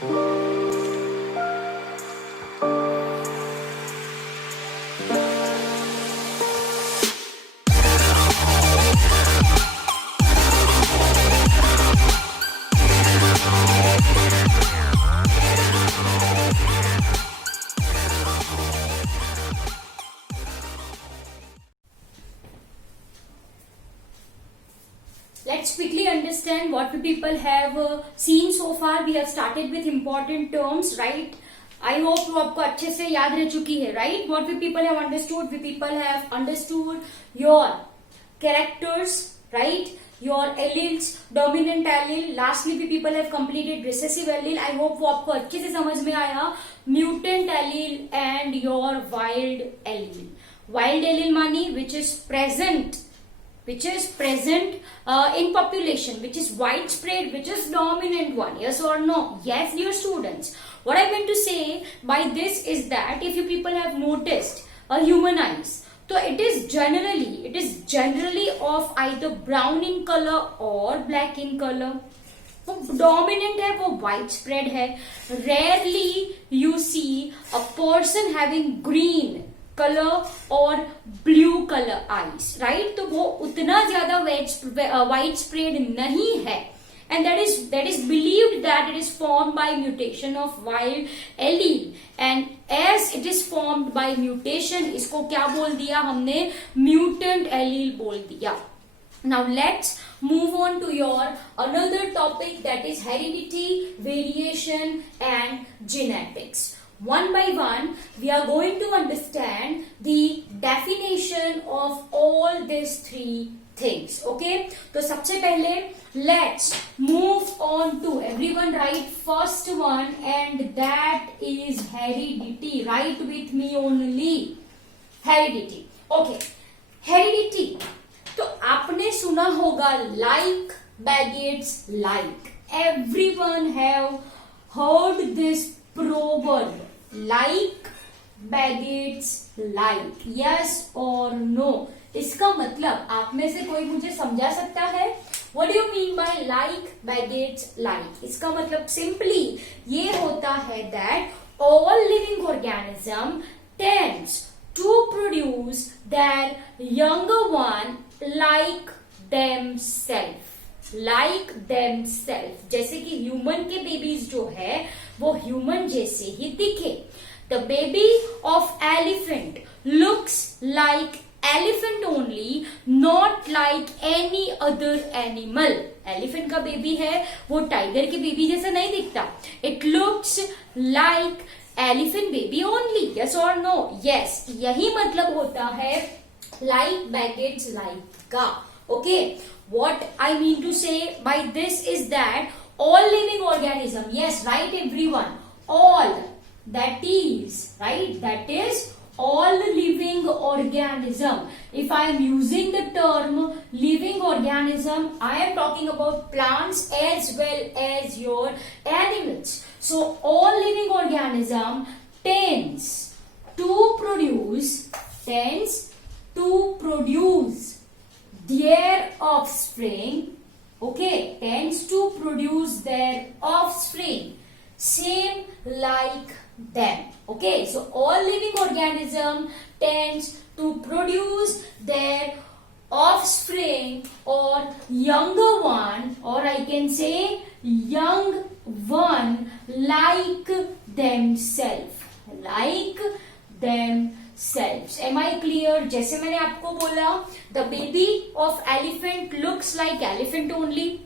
Let's quickly understand what the people have seen so far. We have started with important terms, right? I hope वो आपको अच्छे से याद रह चुकी है, right? What we people have understood? We people have understood your characters, right? Your alleles, dominant allele. Lastly, we people have completed recessive allele. I hope वो आपको अच्छे से समझ में आया. Mutant allele and your wild allele. Wild allele मानी which is present in population, which is widespread, which is dominant one. Yes or no? Yes, dear students. What I meant to say by this is that if you people have noticed a human eyes, so it is generally of either brown in color or black in color. वो dominant है, वो wide spread है. Rarely you see a person having green colour और blue colour eyes, right? तो वो उतना ज्यादा wide spread नहीं है. And that is believed that it is formed by mutation of wild allele, and as it is formed by mutation, इसको क्या बोल दिया हमने? Mutant allele बोल दिया. Now let's move on to your another topic, that is heredity, variation and genetics. One by one, we are going to understand the definition of all these three things. Okay? तो सबसे पहले let's move on to, everyone write first one, and that is heredity. Write with me only. Heredity. Okay. Heredity. तो आपने सुना होगा like baggage like. Everyone have heard this proverb. Like baggage like. Yes or no? इसका मतलब आप में से कोई मुझे समझा सकता है? What do you mean by like baggage like? इसका मतलब simply ये होता है that all living organism tends to produce their younger one like themselves. Like themselves. जैसे कि ह्यूमन के बेबीज जो है वो ह्यूमन जैसे ही दिखे. The baby of elephant looks like elephant only, not like any other animal. Elephant का baby है वो टाइगर के बेबी जैसा नहीं दिखता. It looks like elephant baby only. Yes or no? Yes. यही मतलब होता है like baggage like का. Okay. What I mean to say by this is that all living organism, yes, right everyone, all, that is, right, that is all living organism. If I am using the term living organism, I am talking about plants as well as your animals. So all living organism tends to produce their offspring. Okay, tends to produce their offspring same like them. Okay, so all living organism tends to produce their offspring or younger one, or I can say young one like themselves. Like themselves. Am I clear? जैसे मैंने आपको बोला, the baby of elephant looks like elephant only,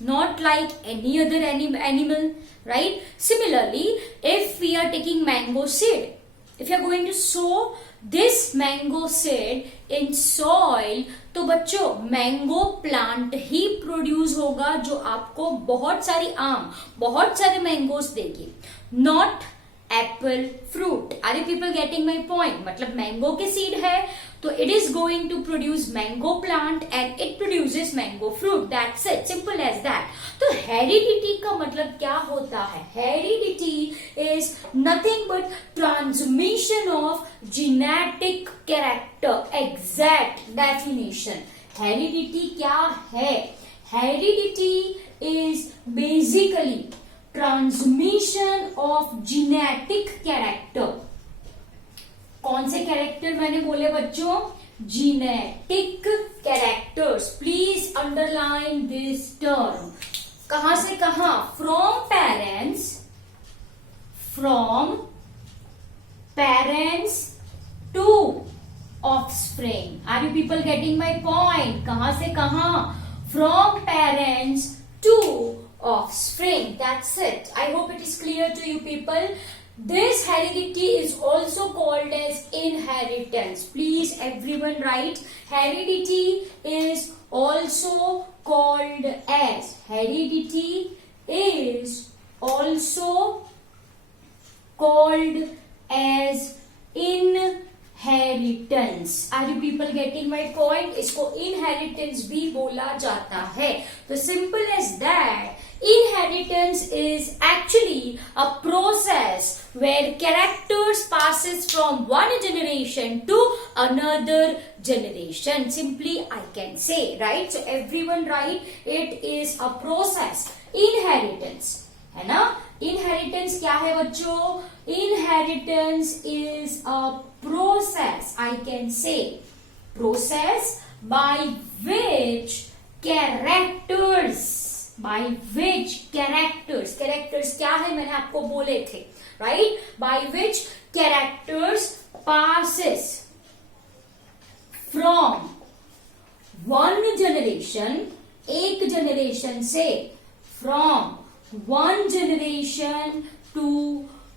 not like any other animal, right? Similarly, if we are taking mango seed, if you are going to sow this mango seed in soil, तो बच्चों mango plant ही produce होगा जो आपको बहुत सारी आम, बहुत सारे मैंगोस देगी. Not apple fruit. Are you people getting my point? मतलब मैंगो के सीड है तो it is going to produce mango plant and it produces mango fruit. That's it, simple as that. तो हेरिडिटी का मतलब क्या होता है? Heredity is nothing but transmission of genetic character. Exact definition. Heredity क्या है? Heredity is basically transmission of genetic character. कौन से कैरेक्टर मैंने बोले बच्चों? Genetic characters. Please underline this term. कहां से कहां? From parents to offspring. Are you people getting my point? कहां से कहां? From parents to offspring. That's it. I hope it is clear to you people. This heredity is also called as inheritance. Please everyone write. Heredity is also called as. Heredity is also called as inheritance. Are you people getting my point? इसको inheritance भी बोला जाता है. तो simple as that. Inheritance is actually a process where characters passes from one generation to another generation. Simply I can say, right? So everyone write, it is a process. Inheritance, है ना? Inheritance क्या है बच्चों? Inheritance is a process, I can say, process by which characters क्या है? मैंने आपको बोले थे, right? By which characters passes from one generation, एक जनरेशन से, from one generation to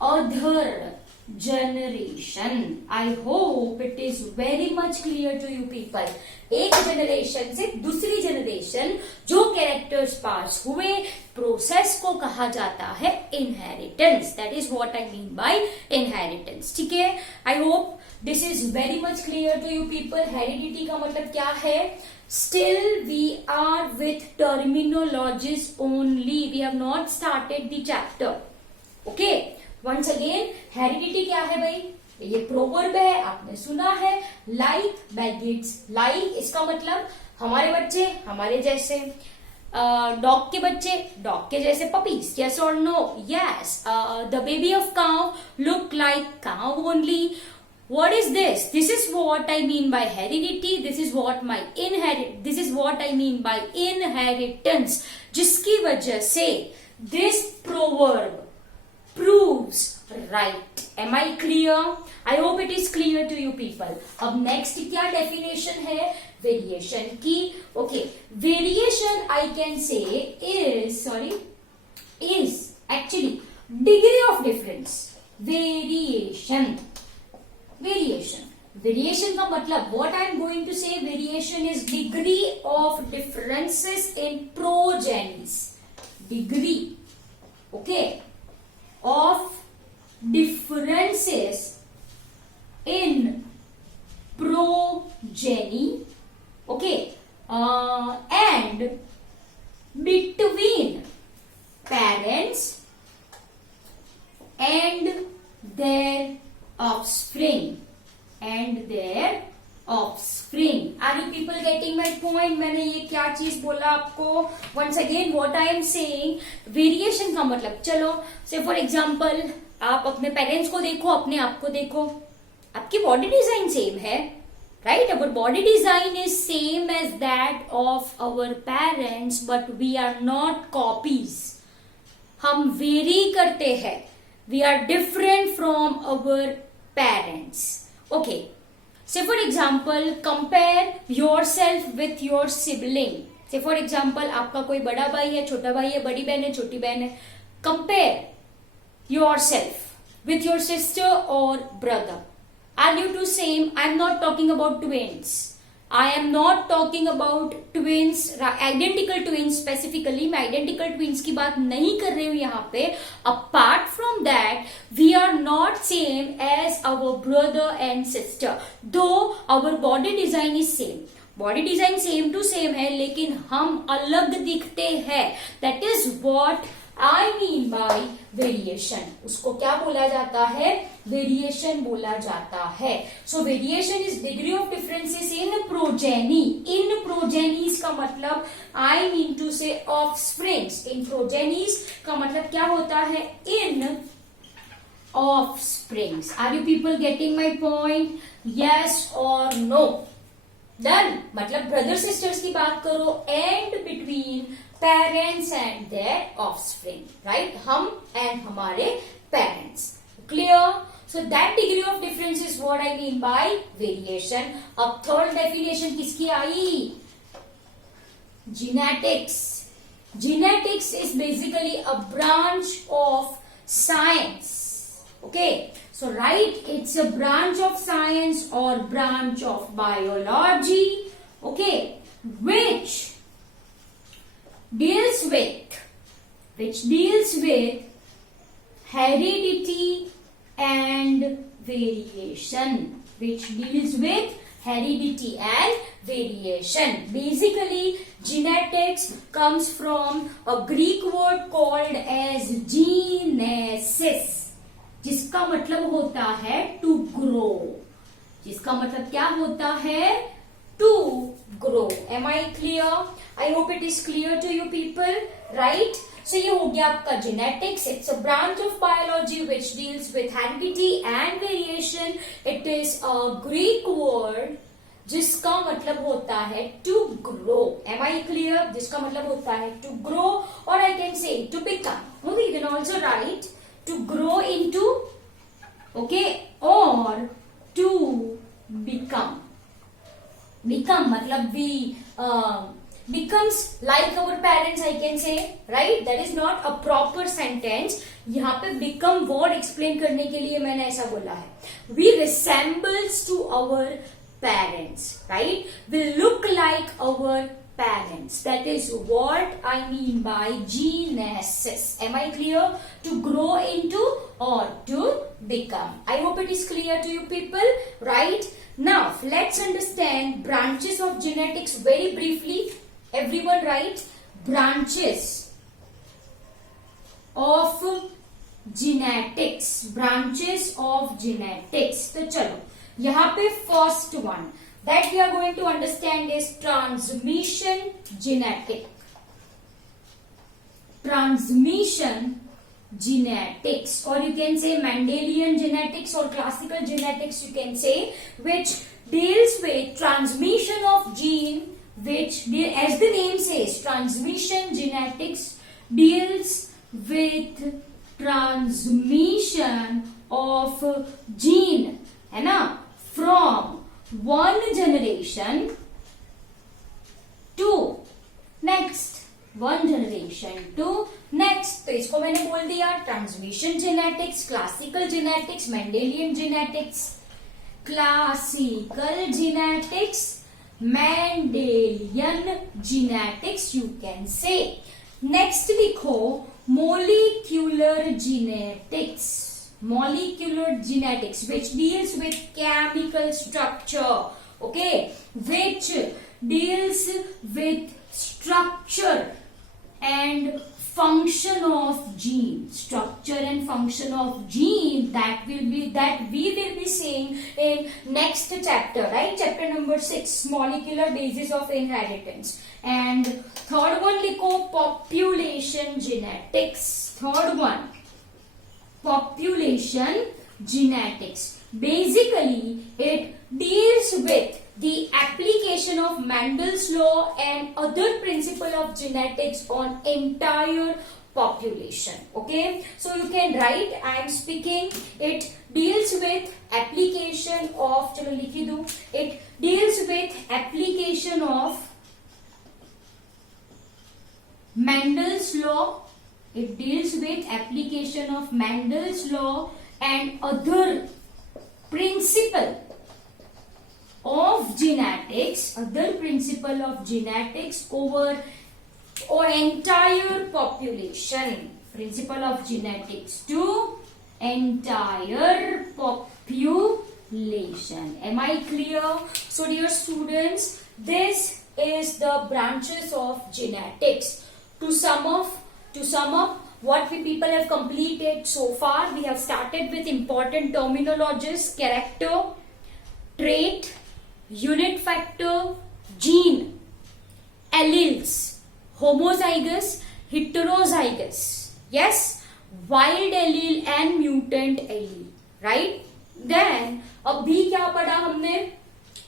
other generation. I hope it is very much clear to you people. एक generation से दूसरी जनरेशन जो कैरेक्टर्स पास हुए, प्रोसेस को कहा जाता है inheritance. That is what I mean by inheritance. ठीक है? I hope this is very much clear to you people. Heredity का मतलब क्या है? Still we are with terminologies only. We have not started the chapter. Okay? Once again, heredity क्या है भाई? ये प्रोवर्ब है, आपने सुना है. Like baggets. Like इसका मतलब हमारे बच्चे हमारे जैसे, डॉग के बच्चे डॉग के जैसे, puppies. Yes or no? Yes. The baby of cow look like cow only. What is this? This is what I mean by heredity. This is what I mean by inheritance. जिसकी वजह से this proverb proves right. Am I clear? I hope it is clear to you people. अब next क्या definition है variation की? Okay, variation I can say is actually degree of difference. Variation का मतलब what I am going to say, variation is degree of differences in progenies. Degree, okay, of differences in progeny, okay, and between parents and their offspring. Are you people getting my point? मैंने ये क्या चीज बोला आपको? Once again, what I am saying, variation का मतलब, चलो say for example, आप अपने पेरेंट्स को देखो, अपने आप को देखो, आपकी बॉडी डिजाइन सेम है, right? Our body design is same as that of our parents, but we are not copies. हम वेरी करते हैं. We are different from our parents. Okay, say for example, compare yourself with your sibling. say for example, आपका कोई बड़ा भाई है, छोटा भाई है, बड़ी बहन है, छोटी बहन है. compare yourself with your sister or brother. Are you two same? I am not talking about twins. I am not talking about twins, identical twins specifically. मैं identical twins की बात नहीं कर रही हूँ यहाँ पे. Apart from that, we are not same as our brother and sister. Though our body design is same. Body design same to same है, लेकिन हम अलग दिखते हैं. That is what I mean by variation. उसको क्या बोला जाता है? Variation बोला जाता है. So variation is degree of differences in progeny. In progenies का मतलब I mean to say offsprings. In progenies का मतलब क्या होता है? In offsprings. Are you people getting my point? Yes or no? Done. मतलब ब्रदर सिस्टर्स की बात करो and between parents and their offspring, right? हम and हमारे parents. Clear? So that degree of difference is what I mean by variation. अब third definition किसकी आई? Genetics. Genetics is basically a branch of science. Okay, so right, it's a branch of science or branch of biology, okay, which deals with heredity and variation, Basically, genetics comes from a Greek word called as genesis, जिसका मतलब होता है to grow. जिसका मतलब क्या होता है? To grow. Am I clear? I hope it is clear to you people, right? So ये हो गया आपका genetics. It's a branch of biology which deals with heredity and variation. It is a Greek word जिसका मतलब होता है to grow. Am I clear? जिसका मतलब होता है टू ग्रो, और I can say to become. Okay, you can also write to grow into, okay, or to become. Become मतलब we becomes like our parents, I can say, right? That is not a proper sentence. यहाँ पे become word explain करने के लिए मैंने ऐसा बोला है. We resembles to our parents, right? We look like our parents. That is what I mean by genesis. Am I clear? To grow into or to become. I hope it is clear to you people, right? Now let's understand branches of genetics very briefly. Everyone write branches of genetics. Branches of genetics. तो चलो यहाँ पे first one that we are going to understand is transmission genetics. Transmission genetics, or you can say Mendelian genetics or classical genetics, you can say, which deals with transmission of gene, which, as the name says, transmission genetics deals with transmission of gene, है ना, from one generation to next, one generation to next. तो इसको मैंने बोल दिया transmission genetics, classical genetics, Mendelian genetics. Classical genetics, Mendelian genetics, you can say. Next लिखो molecular genetics. Molecular genetics, which deals with chemical structure, okay, which deals with structure and function of gene. Structure and function of gene, that we will be seeing in next chapter, right? Chapter number 6, molecular basis of inheritance. And third one likho population genetics. Third one, population genetics. Basically, it deals with the application of Mendel's law and other principle of genetics on entire population. Okay, so you can write, I am speaking, it deals with application of, चलो लिख ही दूं, it deals with application of Mendel's law. It deals with application of Mendel's law and other principle of genetics, over or entire population. Principle of genetics to entire population. Am I clear? So dear students, this is the branches of genetics. To sum up, what we people have completed so far. We have started with important terminologies: character, trait, unit factor, gene, alleles, homozygous, heterozygous, yes, wild allele and mutant allele, right? Then अभी क्या पढ़ा हमने?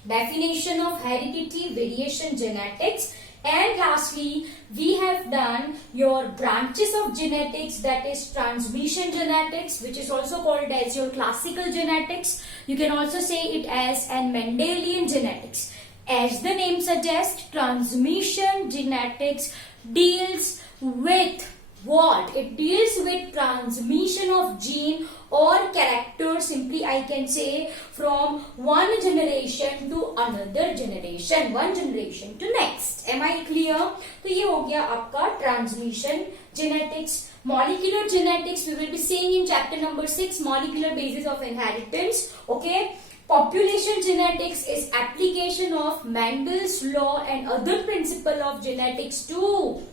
Definition of heredity, variation, genetics, and lastly we have done your branches of genetics, that is transmission genetics, which is also called as your classical genetics. You can also say it as an Mendelian genetics. As the name suggests, transmission genetics deals with what? It deals with transmission of gene or character, simply I can say, from one generation to another generation, one generation to next. Am I clear? तो ये हो गया आपका transmission genetics. Molecular genetics we will be seeing in chapter number 6, molecular basis of inheritance. Okay. Population genetics is application of Mendel's law and other principle of genetics to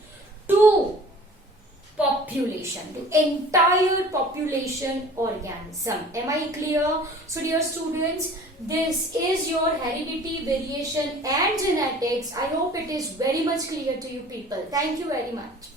population, to entire population organism. Am I clear? So dear students, this is your heredity, variation and genetics. I hope it is very much clear to you people. Thank you very much.